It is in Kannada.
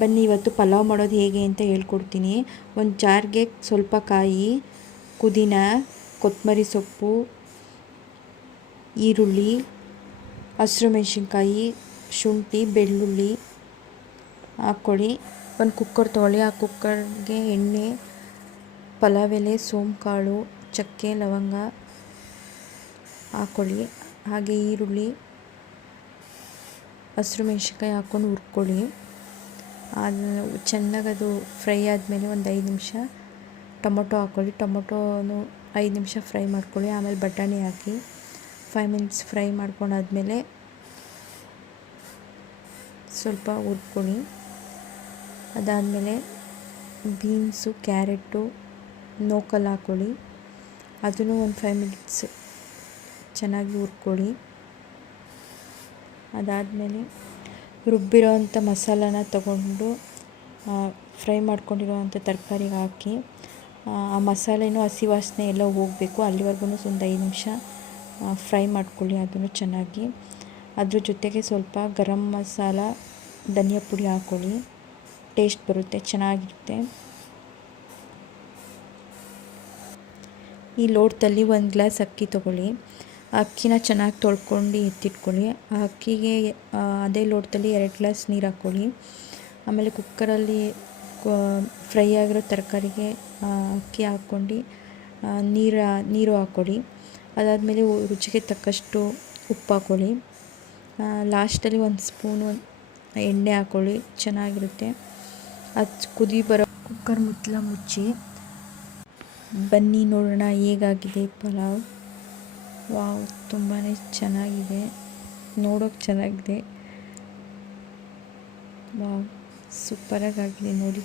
ಬನ್ನಿ ಇವತ್ತು ಪಲಾವ್ ಮಾಡೋದು ಹೇಗೆ ಅಂತ ಹೇಳ್ಕೊಡ್ತೀನಿ. ಒಂದು ಜಾರ್ಗೆ ಸ್ವಲ್ಪ ಕಾಯಿ, ಪುದೀನ, ಕೊತ್ತಂಬರಿ ಸೊಪ್ಪು, ಈರುಳ್ಳಿ, ಹಸಿರು ಮೆಣಸಿನ್ಕಾಯಿ, ಶುಂಠಿ, ಬೆಳ್ಳುಳ್ಳಿ ಹಾಕ್ಕೊಳ್ಳಿ. ಒಂದು ಕುಕ್ಕರ್ ತೊಗೊಳ್ಳಿ. ಆ ಕುಕ್ಕರ್ಗೆ ಎಣ್ಣೆ, ಪಲಾವ್ ಎಲೆ, ಸೋಂಪು ಕಾಳು, ಚಕ್ಕೆ, ಲವಂಗ ಹಾಕ್ಕೊಳ್ಳಿ. ಹಾಗೆ ಈರುಳ್ಳಿ, ಹಸಿರು ಮೆಣಸಿನ್ಕಾಯಿ ಹಾಕ್ಕೊಂಡು ಹುರ್ಕೊಳ್ಳಿ. ಚೆನ್ನಾಗಿ ಅದು ಫ್ರೈ ಆದಮೇಲೆ ಒಂದು 5 ನಿಮಿಷ ಟೊಮೊಟೊ ಹಾಕ್ಕೊಳ್ಳಿ. ಟೊಮೊಟೊನು 5 ನಿಮಿಷ ಫ್ರೈ ಮಾಡ್ಕೊಳ್ಳಿ. ಆಮೇಲೆ ಬಟಾಣಿ ಹಾಕಿ 5 ಮಿನಿಟ್ಸ್ ಫ್ರೈ ಮಾಡ್ಕೊಂಡಾದ್ಮೇಲೆ ಸ್ವಲ್ಪ ಹುರ್ಕೊಳ್ಳಿ. ಅದಾದಮೇಲೆ ಬೀನ್ಸು, ಕ್ಯಾರೆಟು, ನೋಕಲ್ ಹಾಕ್ಕೊಳ್ಳಿ. ಅದನ್ನು ಒಂದು 5 ಮಿನಿಟ್ಸ್ ಚೆನ್ನಾಗಿ ಹುರ್ಕೊಳ್ಳಿ. ಅದಾದಮೇಲೆ ರುಬ್ಬಿರೋವಂಥ ಮಸಾಲಾನ ತಗೊಂಡು ಫ್ರೈ ಮಾಡ್ಕೊಂಡಿರೋವಂಥ ತರಕಾರಿಗೆ ಹಾಕಿ ಆ ಮಸಾಲೆನೂ ಹಸಿ ವಾಸನೆ ಎಲ್ಲ ಹೋಗಬೇಕು. ಅಲ್ಲಿವರೆಗೂ ಒಂದು 5 ನಿಮಿಷ ಫ್ರೈ ಮಾಡ್ಕೊಳ್ಳಿ ಅದನ್ನು ಚೆನ್ನಾಗಿ. ಅದ್ರ ಜೊತೆಗೆ ಸ್ವಲ್ಪ ಗರಂ ಮಸಾಲ, ಧನಿಯಾ ಪುಡಿ ಹಾಕ್ಕೊಳ್ಳಿ. ಟೇಸ್ಟ್ ಬರುತ್ತೆ, ಚೆನ್ನಾಗಿರುತ್ತೆ. ಈ ಲೋಟದಲ್ಲಿ 1 ಗ್ಲಾಸ್ ಅಕ್ಕಿ ತೊಗೊಳ್ಳಿ. ಅಕ್ಕಿನ ಚೆನ್ನಾಗಿ ತೊಳ್ಕೊಂಡು ಎತ್ತಿಟ್ಕೊಳ್ಳಿ. ಆ ಅಕ್ಕಿಗೆ ಅದೇ ಲೋಟದಲ್ಲಿ 2 ಗ್ಲಾಸ್ ನೀರು ಹಾಕ್ಕೊಳ್ಳಿ. ಆಮೇಲೆ ಕುಕ್ಕರಲ್ಲಿ ಫ್ರೈ ಆಗಿರೋ ತರಕಾರಿಗೆ ಅಕ್ಕಿ ಹಾಕ್ಕೊಂಡು ನೀರು ಹಾಕ್ಕೊಳ್ಳಿ. ಅದಾದಮೇಲೆ ರುಚಿಗೆ ತಕ್ಕಷ್ಟು ಉಪ್ಪು ಹಾಕ್ಕೊಳ್ಳಿ. ಲಾಸ್ಟಲ್ಲಿ 1 ಸ್ಪೂನು ಎಣ್ಣೆ ಹಾಕ್ಕೊಳ್ಳಿ, ಚೆನ್ನಾಗಿರುತ್ತೆ. ಅದು ಕುದಿ ಬರೋ ಕುಕ್ಕರ್ ಮುಚ್ಚಳ ಮುಚ್ಚಿ ಬನ್ನಿ ನೋಡೋಣ ಹೇಗಾಗಿದೆ ಪಲಾವ್. ವಾವ್, ತುಂಬಾ ಚೆನ್ನಾಗಿದೆ, ನೋಡೋಕ್ಕೆ ಚೆನ್ನಾಗಿದೆ. ವಾವ್, ಸೂಪರಾಗಿ ಆಗಿದೆ ನೋಡಿ.